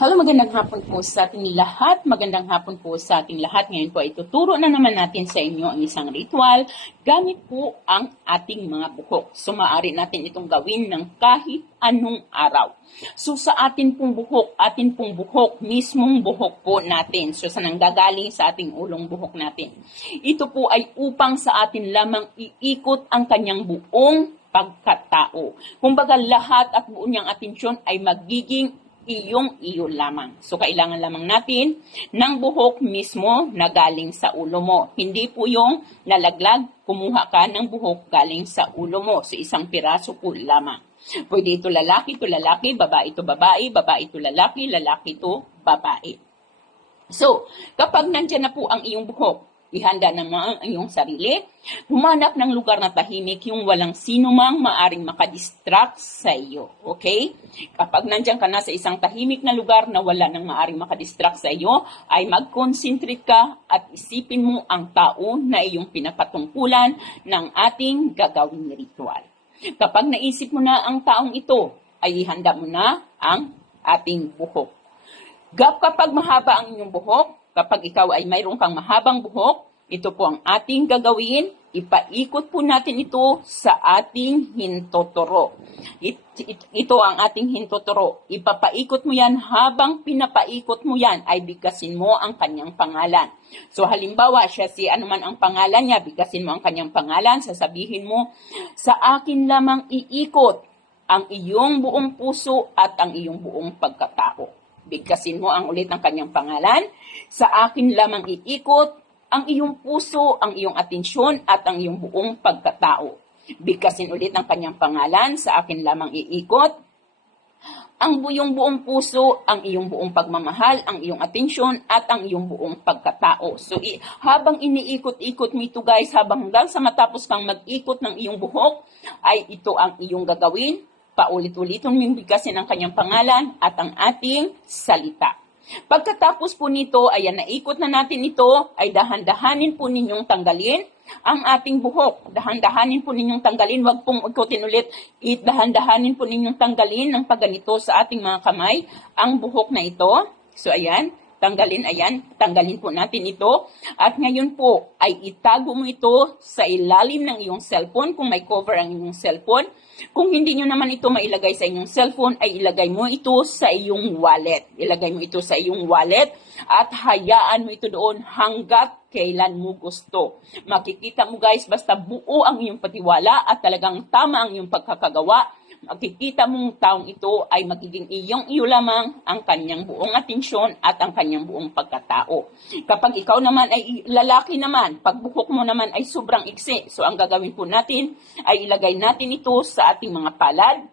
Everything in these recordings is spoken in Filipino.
Hello, magandang hapon po sa ating lahat. Magandang hapon po sa ating lahat. Ngayon po ay tuturo na naman natin sa inyo ang isang ritual gamit po ang ating mga buhok. So, maaari natin itong gawin ng kahit anong araw. So, sa atin pong buhok, atin pong buhok, mismong buhok po natin. So, sa nanggagaling sa ating ulong buhok natin. Ito po ay upang sa atin lamang iikot ang kanyang buong pagkatao. Kumbaga lahat at buo niyang atensyon ay magiging iyong iyo lamang. So, kailangan lamang natin ng buhok mismo na galing sa ulo mo. Hindi po yung nalaglag, kumuha ka ng buhok galing sa ulo mo. So, isang piraso po lamang. Pwede ito lalaki, ito lalaki, babae ito babae, babae ito lalaki, lalaki ito babae. So, kapag nandyan na po ang iyong buhok, ihanda naman ang iyong sarili. Humanap ng lugar na tahimik yung walang sino mang maaring makadistract sa iyo. Okay? Kapag nandyan ka na sa isang tahimik na lugar na wala nang maaring makadistract sa iyo, ay mag-concentrate ka at isipin mo ang tao na iyong pinapatungkulan ng ating gagawing ritual. Kapag naisip mo na ang taong ito, ay ihanda mo na ang ating buhok. Gap kapag mahaba ang inyong buhok, kapag ikaw ay mayroon kang mahabang buhok, ito po ang ating gagawin. Ipaikot po natin ito sa ating hintotoro. It, it, ito ang ating hintotoro. Ipapaikot mo yan habang pinapaikot mo yan ay bigkasin mo ang kanyang pangalan. So halimbawa, siya si ano man ang pangalan niya, bigkasin mo ang kanyang pangalan, sasabihin mo, sa akin lamang iikot ang iyong buong puso at ang iyong buong pagkatao. Bigkasin mo ang ulit ng kanyang pangalan. Sa akin lamang iikot ang iyong puso, ang iyong atensyon at ang iyong buong pagkatao. Bigkasin ulit ng kanyang pangalan. Sa akin lamang iikot ang buyong buong puso, ang iyong buong pagmamahal, ang iyong atensyon, at ang iyong buong pagkatao. So, i- habang iniikot-ikot mo ito guys, habang hanggang sa matapos kang mag-ikot ng iyong buhok, ay ito ang iyong gagawin. Paulit-ulitin mong bigkasin ang kanyang pangalan at ang ating salita. Pagkatapos po nito, ayan, naikot na natin ito, ay dahan-dahanin po ninyong tanggalin ang ating buhok. Dahan-dahanin po ninyong tanggalin, wag pong ikutin ulit, it dahan-dahanin po ninyong tanggalin ng pagganito sa ating mga kamay, ang buhok na ito. So ayan, tanggalin, ayan, tanggalin po natin ito. At ngayon po, ay itago mo ito sa ilalim ng iyong cellphone, kung may cover ang iyong cellphone. Kung hindi nyo naman ito mailagay sa inyong cellphone, ay ilagay mo ito sa iyong wallet. Ilagay mo ito sa iyong wallet at hayaan mo ito doon hanggat kailan mo gusto. Makikita mo guys, basta buo ang iyong patiwala at talagang tama ang iyong pagkakagawa, makikita mong taong ito ay magiging iyong iyo lamang ang kanyang buong atensyon at ang kanyang buong pagkatao. Kapag ikaw naman ay lalaki naman, pagbuhok mo naman ay sobrang iksi. So ang gagawin po natin ay ilagay natin ito sa ating mga palad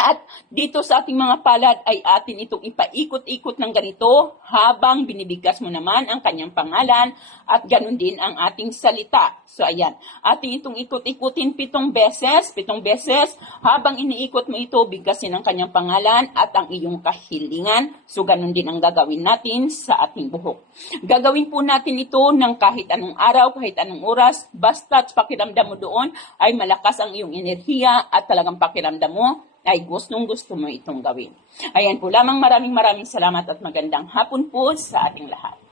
at dito sa ating mga palad ay atin itong ipaikot-ikot ng ganito habang binibigkas mo naman ang kanyang pangalan at ganun din ang ating salita. So ayan, ating itong ikot-ikutin pitong beses, pitong beses habang iniikot mo ito, bigkasin ang kanyang pangalan at ang iyong kahilingan. So ganun din ang gagawin natin sa ating buhok. Gagawin po natin ito ng kahit anong araw, kahit anong oras, basta't pakiramdam mo doon ay malakas ang iyong enerhiya at talagang pakiramdam mo ay gustong gusto mo itong gawin. Ayan po lamang maraming maraming salamat at magandang hapon po sa ating lahat.